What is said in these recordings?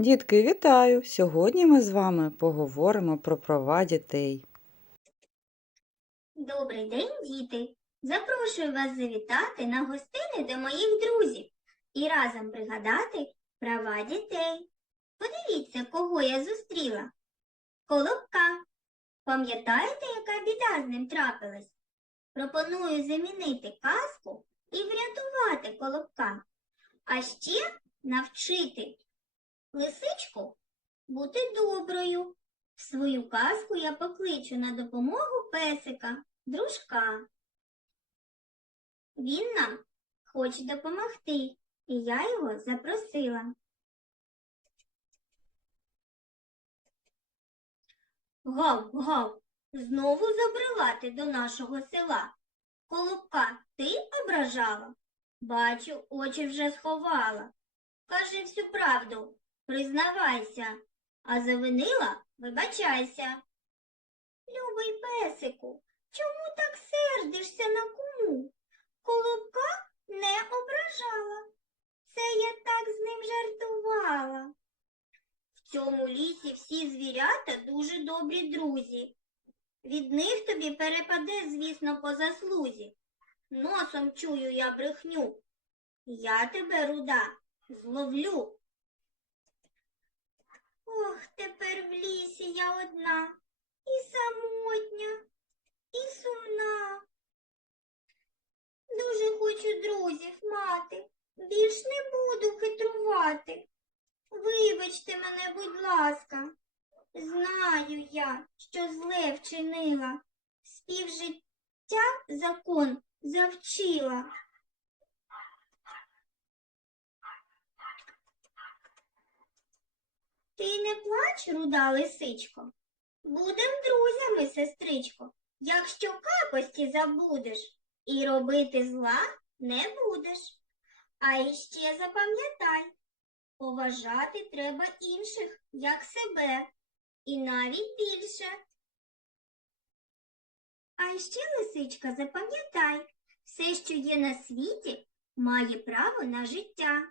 Дітки, вітаю! Сьогодні ми з вами поговоримо про права дітей. Добрий день, діти! Запрошую вас завітати на гостини до моїх друзів і разом пригадати права дітей. Подивіться, кого я зустріла. Колобка. Пам'ятаєте, яка біда з ним трапилась? Пропоную замінити казку і врятувати колобка, а ще навчити лисичку бути доброю. В свою казку я покличу на допомогу песика, дружка. Він нам хоче допомогти, і я його запросила. Гав, гав, знову забрела ти до нашого села. Колобка ти ображала? Бачу, очі вже сховала. Кажи всю правду, признавайся, а завинила вибачайся. Любий песику, чому так сердишся на кому? Колобка не ображала. Це я так з ним жартувала. В цьому лісі всі звірята дуже добрі друзі. Від них тобі перепаде, звісно, по заслузі. Носом чую я брехню. Я тебе, руда, зловлю. Ох, тепер в лісі я одна, і самотня, і сумна. Дуже хочу друзів мати, більш не буду хитрувати. Вибачте мене, будь ласка. Знаю я, що зле вчинила, співжиття закон завчила. Ти не плач, руда лисичко. Будем друзями, сестричко, якщо капості забудеш і робити зла не будеш. А іще запам'ятай, поважати треба інших, як себе, і навіть більше. А іще, лисичка, запам'ятай, все, що є на світі, має право на життя.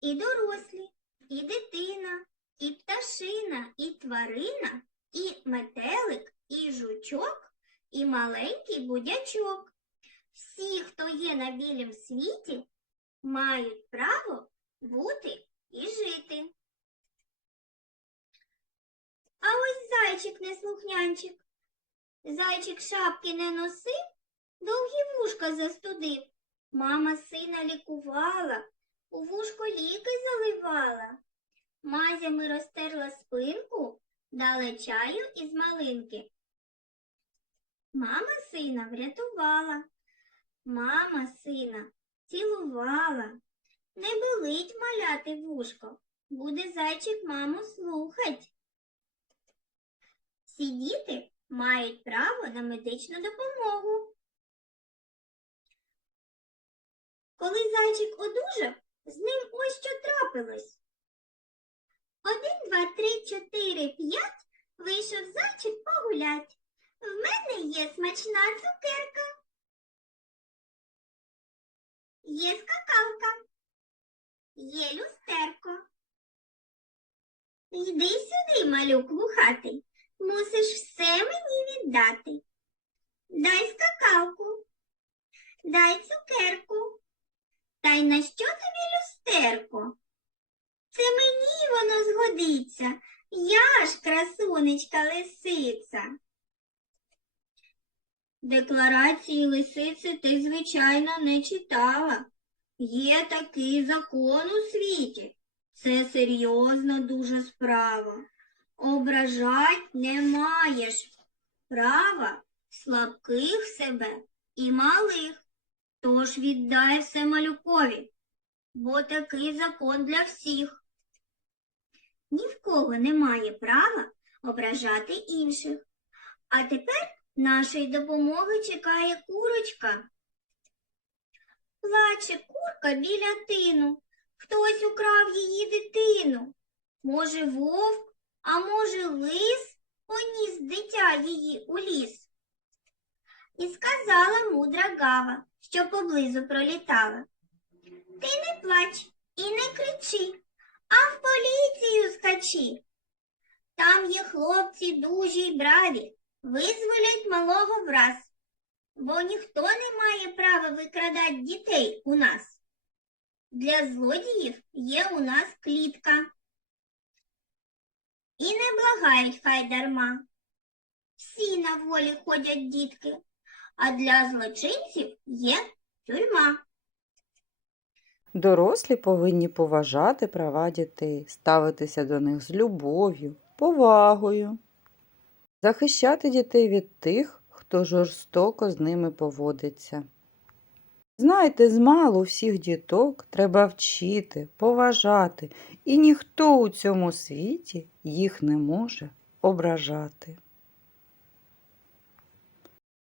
І дорослі, і дитина, і пташина, і тварина, і метелик, і жучок, і маленький будячок. Всі, хто є на білім світі, мають право бути і жити. А ось зайчик неслухнянчик. Зайчик шапки не носив, довгі вушка застудив. Мама сина лікувала, у вушко ліки заливала. Мазями розтерла спинку, дала чаю із малинки. Мама сина врятувала, мама сина цілувала. Не болить маляти вушко, буде зайчик маму слухать. Всі діти мають право на медичну допомогу. Коли зайчик одужав, з ним ось що трапилось. Два, три, чотири, п'ять вийшов зайчик погулять. В мене є смачна цукерка. Є скакалка. Є люстерко. Йди сюди, малюк вухатий. Мусиш все мені віддати. Дай скакалку, дай цукерку. Та й на що тобі люстерко? Це мені воно згодиться. Я ж красунечка лисиця. Декларації лисиці ти, звичайно, не читала. Є такий закон у світі. Це серйозна дуже справа. Ображать не маєш права слабких себе і малих. Тож віддай все малюкові, бо такий закон для всіх. Ні в кого немає права ображати інших. А тепер нашої допомоги чекає курочка. Плаче курка біля тину. Хтось украв її дитину. Може, вовк, а може, лис поніс дитя її у ліс. І сказала мудра гава, що поблизу пролітала. Ти не плач і не кричи, А в поліцію скачи. Там є хлопці дужі й браві, визволять малого враз, бо ніхто не має права викрадати дітей у нас. Для злодіїв є у нас клітка. І не благають хай дарма. Всі на волі ходять дітки, а для злочинців є тюрма. Дорослі повинні поважати права дітей, ставитися до них з любов'ю, повагою, захищати дітей від тих, хто жорстоко з ними поводиться. Знайте, змалу всіх діток треба вчити, поважати, і ніхто у цьому світі їх не може ображати.